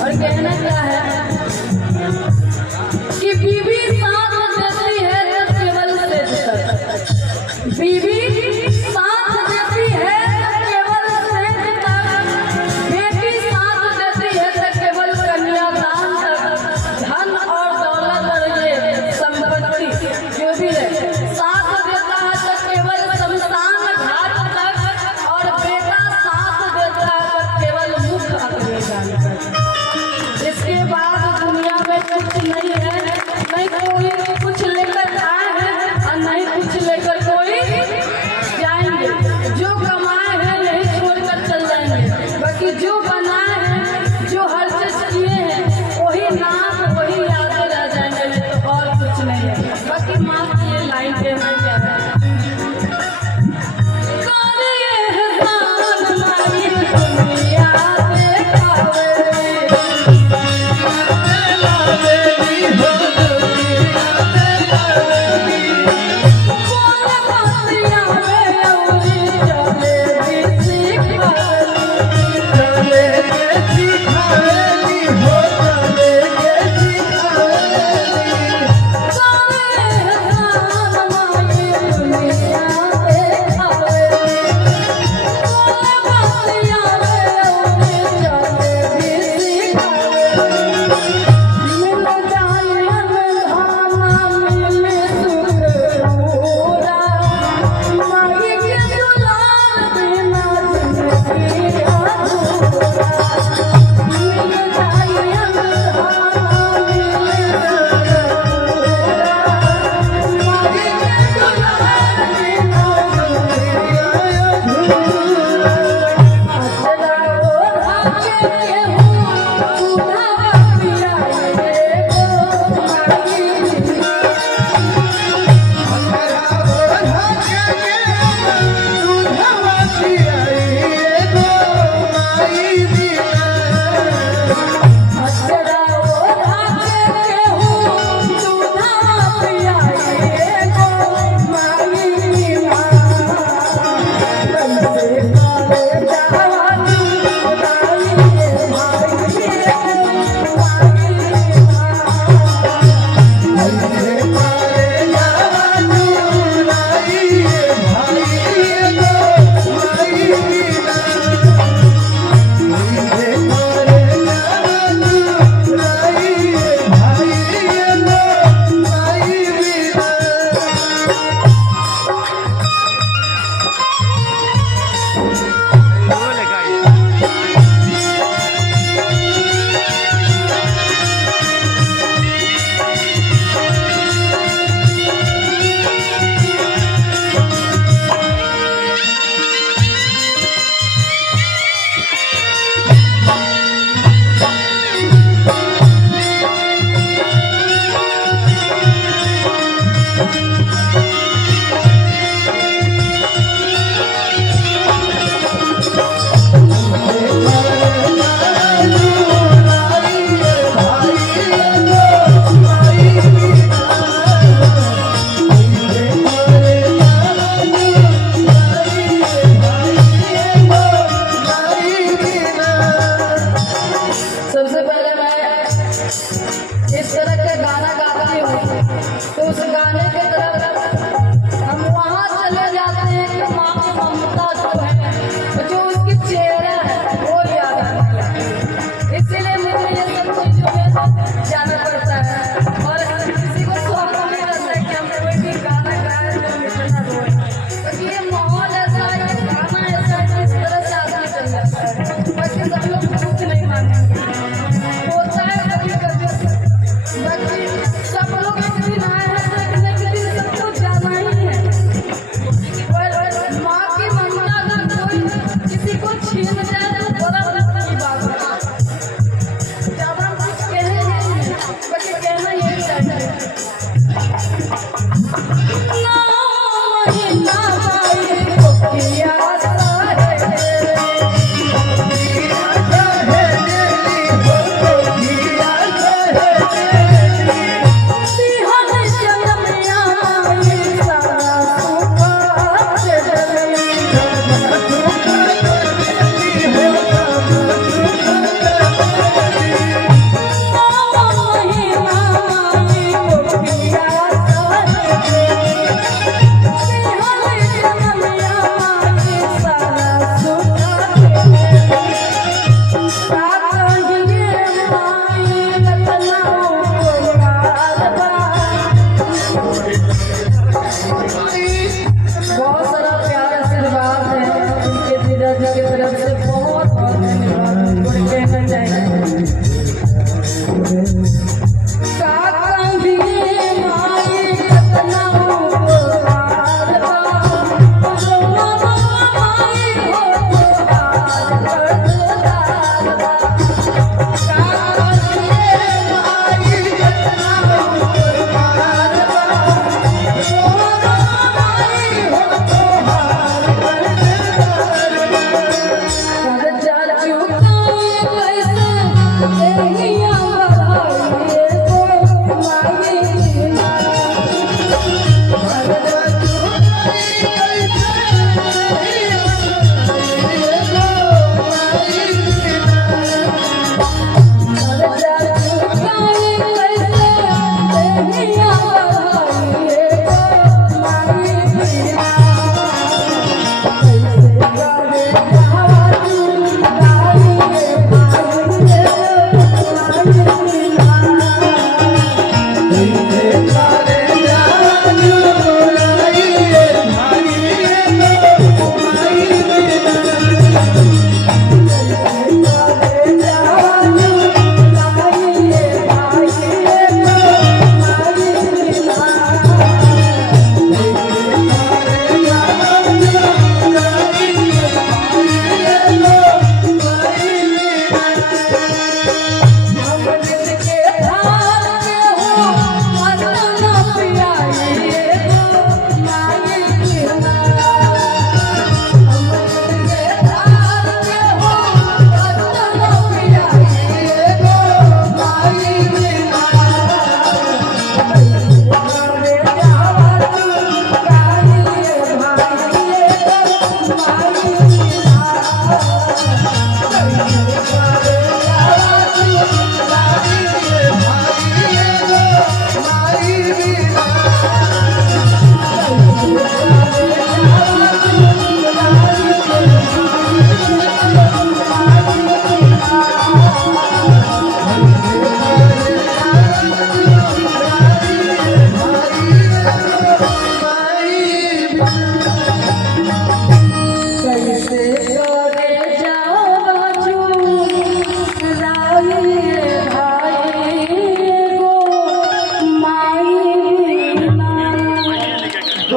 और कहना क्या है कि बीवी साथ देती है तो केवल सेज तक, बीवी साथ देती है तो केवल सेज तक, बेटी साथ देती है तो केवल कन्यादान तक, धन और दौलत और ये संपत्ति जो भी है साथ देता है तो केवल शमशान घाट तक, और बेटा साथ देता है तो केवल मुख अपने जान तक। इसके बाद दुनिया में कुछ नहीं है, नहीं कोई कुछ लेकर आए हैं और नहीं कुछ लेकर कोई जाएंगे। जो कमाए हैं यही छोड़कर चल जाएंगे, बाकी जो बनाए हैं, जो हर चीज किए हैं वही नाम वही याद रह जाएंगे, तो और कुछ नहीं है। बाकी माँ की ये लाइन कहना क्या है, चले करता है।